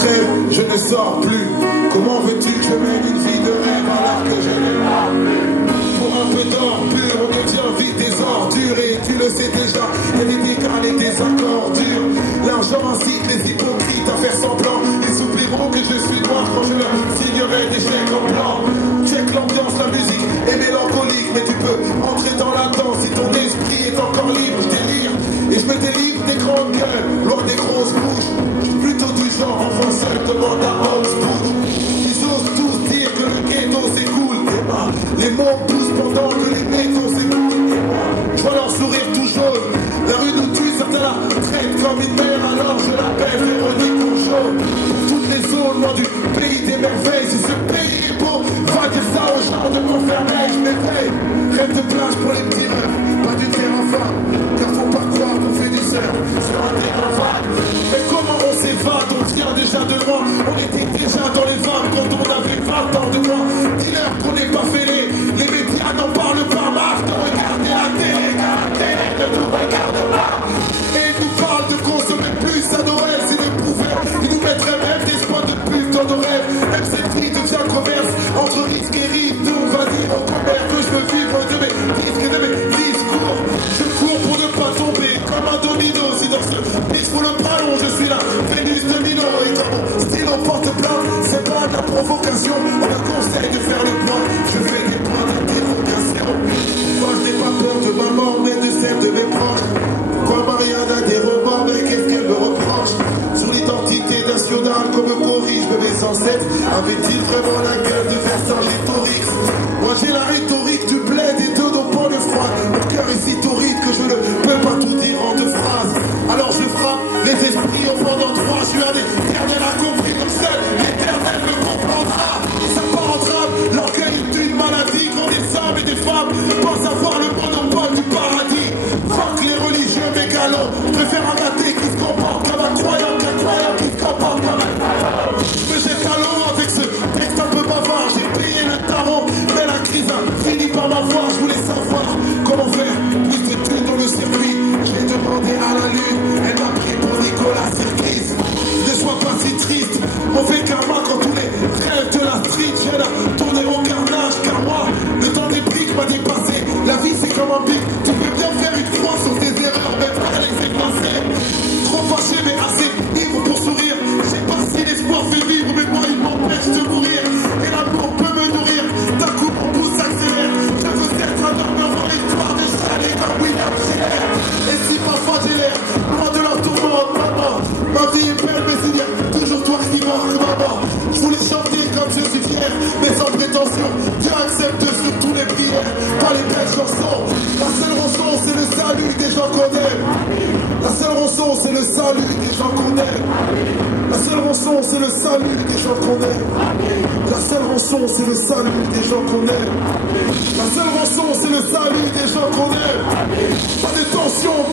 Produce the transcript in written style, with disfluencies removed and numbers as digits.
trêve, je ne sors plus. Comment veux-tu que je mène une vie de rêve alors que je n'ai pas plus? Pour un peu d'or pur, on devient vite des ordures. Et tu le sais déjà, il y a des décals et des accords durs. L'argent incite les hypocrites à faire semblant. Ils s'oublieront que je suis noir quand je leur signerai des chèques en blanc. Check l'ambiance, la musique est mélancolique, mais tu peux entrer dans la danse si ton esprit est encore libre. Je délire et je me délivre des grandes gueules, loin des grosses bouches. Je suis plutôt du genre enfant seul, demande à Oxbridge. Ils osent tous dire que le ghetto c'est cool. Les mots poussent pendant que les métaux s'écoutent. Je vois leur sourire tout jaune. La rue nous tue, certains la traitent comme une mère, alors je l'appelle Véronique Courgeot. Pour toutes les zones, loin du pays des merveilles. Si ce pays est beau, va dire ça aux gens de Montfermeil. Je m'éveille, rêve de plage pour les petits rêves, pas du terrain vague. Car faut pas croire qu'on fait du surf sur un terrain vague. Mais comment on s'évade, on vient déjà de loin. On était déjà dans les vagues quand on avait 20 ans de moins. Dis-leur qu'on n'est pas fêlés, les médias n'en parlent pas. Marre de regarder la télé, car la télé ne nous regarde pas. Et ils nous parlent de consommer plus à Noël, s'ils le pouvaient. Ils nous mettraient même des spots de pub dans nos rêves. Même cette vie devient commerce, entre risque et risque. Donc vas-y mon commerce, que je veux vivre de mes disques et de mes discours. Je cours pour ne pas tomber comme un domino. Si dans ce pitch pour le ballon, je suis la Vénus de Milo. Et dans mon style on porte plainte, c'est pas de la provocation. On me conseille de faire le point, je fais des points d'interrogation. Moi je n'ai pas peur de ma mort, mais de celle de mes proches. Pourquoi Marianne a des remords, mais qu'est-ce qu'elle me reproche? Sur l'identité nationale qu'on me corrige, mais mes ancêtres avaient-ils vraiment la gueule de Vercingétorix? Moi j'ai la rhétorique du bled et de nos points de froid. Mon cœur est si torride que je ne peux pas tout dire en 2 phrases. Alors je frappe les esprits au pendant 3 juin. L'éternel a compris comme seul l'éternel me comprendra. Ça part en drame, l'orgueil est une maladie. Quand des hommes et des femmes pensent avoir le monopole du paradis. Fuck les religieux mégalos, je préfère un athée qui se comporte comme un croyant qu'un croyant qui se comporte comme un croyant. Je me jette à l'eau avec ce texte un peu bavard. J'ai payé le tarot, mais la crise a fini par m'avoir. Je voulais savoir comment faire plus de thunes dans le circuit. J'ai demandé à la lune, elle m'a pris pour Nicolas Sirkis. Ne sois pas si triste, mauvais karma quand tous les rêves de la street viennent à tourner au carnage. Car moi, le temps des briques m'a dépassé. La vie c'est comme un pic, tu peux bien faire une croix sur tes erreurs, mais pas les effacer. Trop fâché mais assez ivre pour sourire. J'ai pas si l'espoir fait vivre, mais moi il m'empêche de mourir. Et l'amour peut me nourrir, d'un coup mon pouce s'accélère. Je veux être un homme dans l'histoire de Chalet comme William Scheller. Et si parfois j'ai l'air loin de la tourmente, maman, ma vie est belle mais il y a toujours toi qui manque, maman. Je voulais chanter comme je suis fier, mais sans prétention. Dieu accepte sur tous les prières, pas les belles chansons. La seule rançon c'est le salut des gens qu'on aime. La seule rançon c'est le salut des gens qu'on aime. La seule rançon c'est le salut des gens qu'on aime. La seule rançon c'est le salut des gens qu'on aime. La seule rançon c'est le salut des gens qu'on aime. Pas de tension.